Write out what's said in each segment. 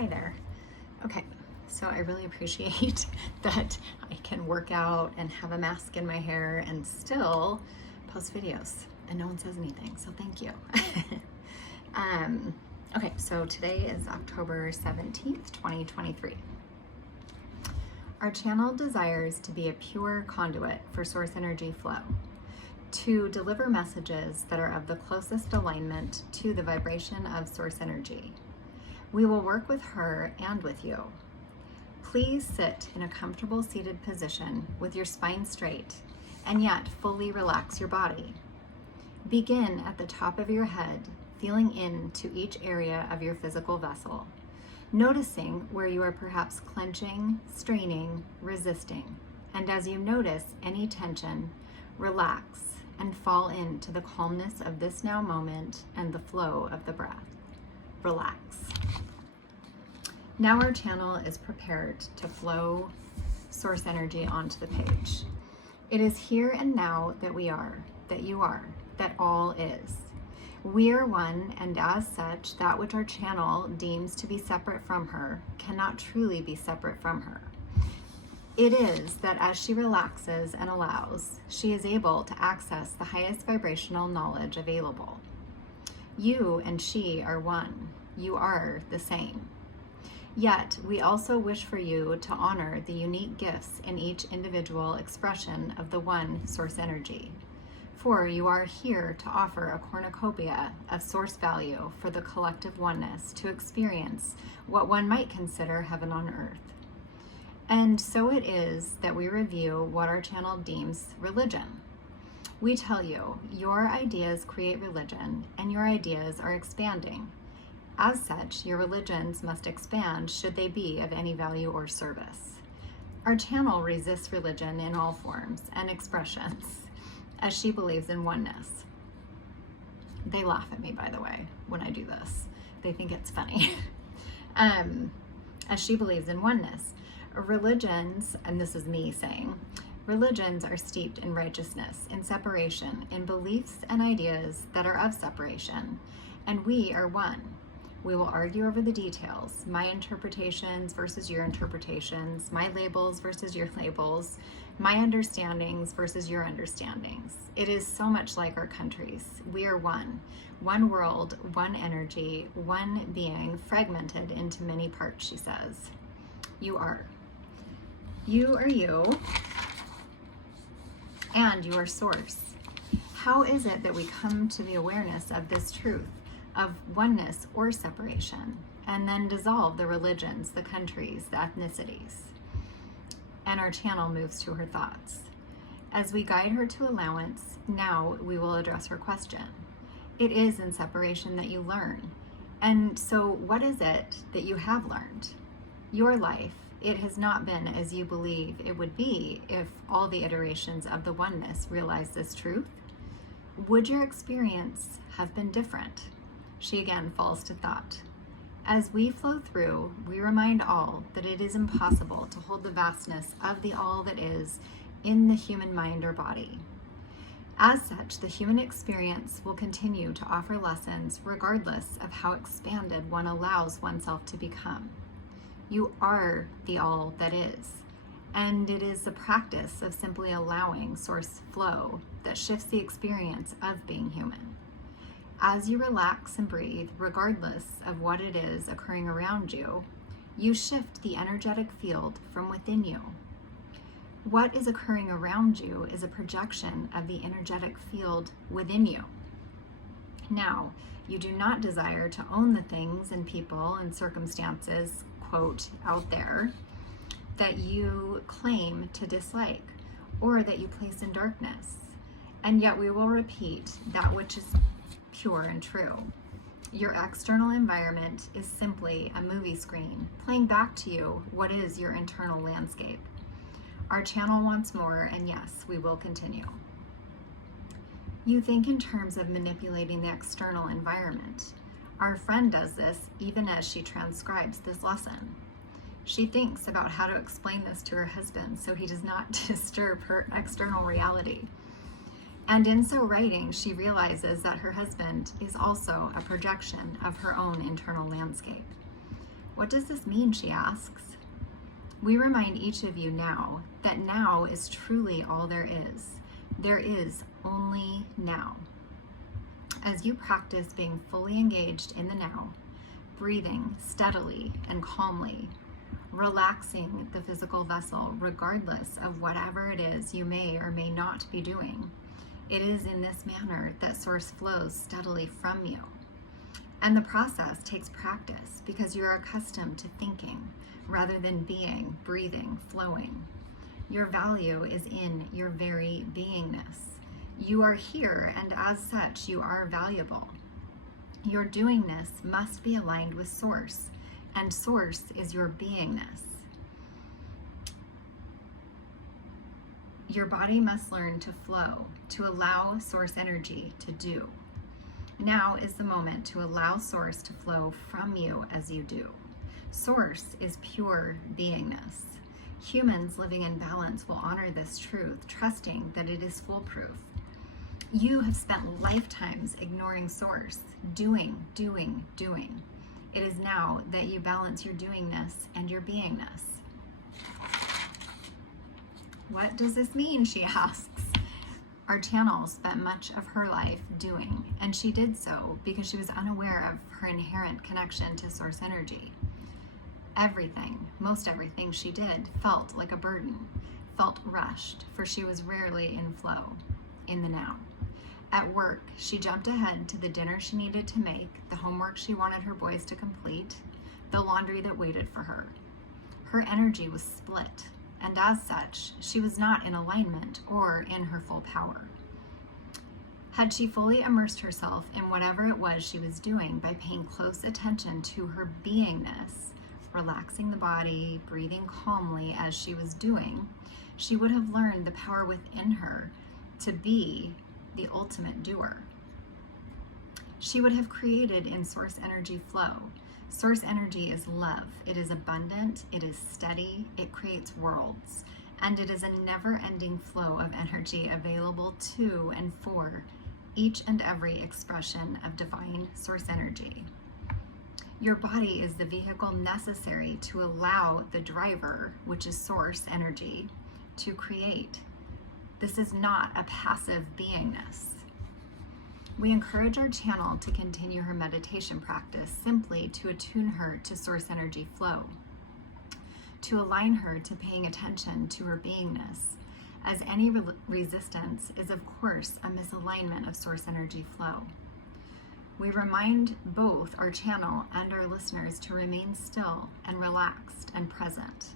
Hi there. Okay, so I really appreciate that I can work out and have a mask in my hair and still post videos and no one says anything, so thank you. Okay, so today is October 17th, 2023. Our channel desires to be a pure conduit for source energy flow, to deliver messages that are of the closest alignment to the vibration of source energy. We will work with her and with you. Please sit in a comfortable seated position with your spine straight and yet fully relax your body. Begin at the top of your head, feeling into each area of your physical vessel, noticing where you are perhaps clenching, straining, resisting. And as you notice any tension, relax and fall into the calmness of this now moment and the flow of the breath. Relax. Now our channel is prepared to flow source energy onto the page. It is here and now that we are, that you are, that all is. We are one, and as such, that which our channel deems to be separate from her cannot truly be separate from her. It is that as she relaxes and allows, she is able to access the highest vibrational knowledge available. You and she are one. You are the same. Yet, we also wish for you to honor the unique gifts in each individual expression of the one source energy. For you are here to offer a cornucopia of source value for the collective oneness to experience what one might consider heaven on earth. And so it is that we review what our channel deems religion. We tell you, your ideas create religion, and your ideas are expanding. As such, your religions must expand should they be of any value or service. Our channel resists religion in all forms and expressions, as she believes in oneness. They laugh at me, by the way, when I do this. They think it's funny. As she believes in oneness. Religions, and this is me saying, religions are steeped in righteousness, in separation, in beliefs and ideas that are of separation, and we are one. We will argue over the details, my interpretations versus your interpretations, my labels versus your labels, my understandings versus your understandings. It is so much like our countries. We are one world, one energy, one being, fragmented into many parts, she says. You are. You are you, and you are source. How is it that we come to the awareness of this truth, of oneness or separation, and then dissolve the religions, the countries, the ethnicities? And our channel moves to her thoughts. As we guide her to allowance, now we will address her question. It is in separation that you learn. And so what is it that you have learned? Your life, it has not been as you believe it would be if all the iterations of the oneness realized this truth. Would your experience have been different? She again falls to thought. As we flow through, we remind all that it is impossible to hold the vastness of the all that is in the human mind or body. As such, the human experience will continue to offer lessons regardless of how expanded one allows oneself to become. You are the all that is, and it is the practice of simply allowing source flow that shifts the experience of being human. As you relax and breathe, regardless of what it is occurring around you, you shift the energetic field from within you. What is occurring around you is a projection of the energetic field within you. Now, you do not desire to own the things and people and circumstances, quote, out there, that you claim to dislike or that you place in darkness. And yet we will repeat that which is pure and true. Your external environment is simply a movie screen playing back to you what is your internal landscape. Our channel wants more, and yes, we will continue. You think in terms of manipulating the external environment. Our friend does this even as she transcribes this lesson. She thinks about how to explain this to her husband so he does not disturb her external reality. And in so writing, she realizes that her husband is also a projection of her own internal landscape. What does this mean, she asks. We remind each of you now that now is truly all there is. There is only now. As you practice being fully engaged in the now, breathing steadily and calmly, relaxing the physical vessel regardless of whatever it is you may or may not be doing, it is in this manner that Source flows steadily from you. And the process takes practice because you are accustomed to thinking rather than being, breathing, flowing. Your value is in your very beingness. You are here, and as such, you are valuable. Your doingness must be aligned with Source, and Source is your beingness. Your body must learn to flow, to allow Source energy to do. Now is the moment to allow Source to flow from you as you do. Source is pure beingness. Humans living in balance will honor this truth, trusting that it is foolproof. You have spent lifetimes ignoring Source, doing. It is now that you balance your doingness and your beingness. What does this mean, she asks. Our channel spent much of her life doing, and she did so because she was unaware of her inherent connection to Source energy. Everything, most everything she did felt like a burden, felt rushed, for she was rarely in flow, in the now. At work, she jumped ahead to the dinner she needed to make, the homework she wanted her boys to complete, the laundry that waited for her. Her energy was split, and as such, she was not in alignment or in her full power. Had she fully immersed herself in whatever it was she was doing by paying close attention to her beingness, relaxing the body, breathing calmly as she was doing, she would have learned the power within her to be the ultimate doer. She would have created in Source energy flow. Source energy is love. It is abundant, it is steady, it creates worlds, and it is a never-ending flow of energy available to and for each and every expression of divine Source energy. Your body is the vehicle necessary to allow the driver, which is Source energy, to create. This is not a passive beingness. We encourage our channel to continue her meditation practice simply to attune her to Source energy flow, to align her to paying attention to her beingness, as any resistance is of course a misalignment of Source energy flow. We remind both our channel and our listeners to remain still and relaxed and present.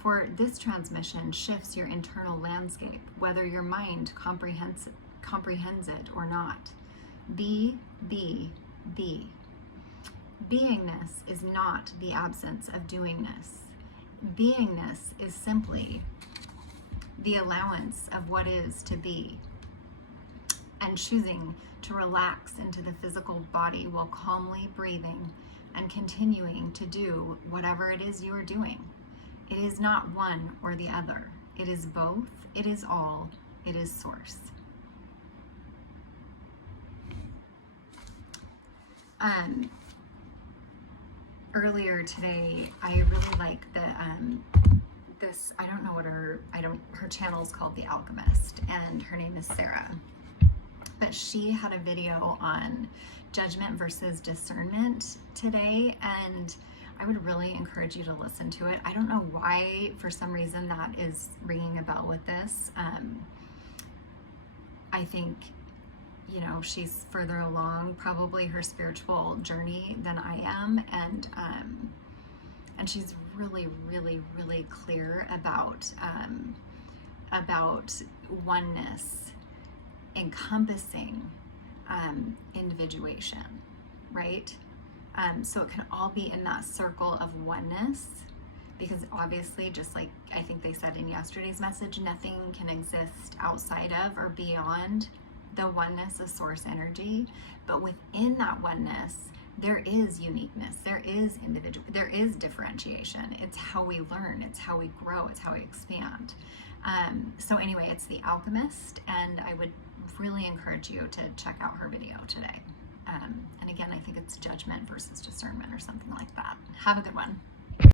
For this transmission shifts your internal landscape, whether your mind comprehends it or not. Be. Beingness is not the absence of doingness. Beingness is simply the allowance of what is to be, and choosing to relax into the physical body while calmly breathing and continuing to do whatever it is you are doing. It is not one or the other. It is both. It is all. It is Source. Earlier today, I really like this, I don't know what her channel is called The Alchemist, and her name is Sarah. But she had a video on judgment versus discernment today, and I would really encourage you to listen to it. I don't know why, for some reason, that is ringing a bell with this. I think, she's further along probably her spiritual journey than I am, and she's really, really, really clear about oneness encompassing individuation, right? So it can all be in that circle of oneness, because obviously, just like I think they said in yesterday's message, nothing can exist outside of or beyond the oneness of Source energy. But within that oneness, there is uniqueness, there is there is differentiation. It's how we learn, it's how we grow, it's how we expand. So anyway, it's The Alchemist, and I would really encourage you to check out her video today. And again, I think it's judgment versus discernment or something like that. Have a good one.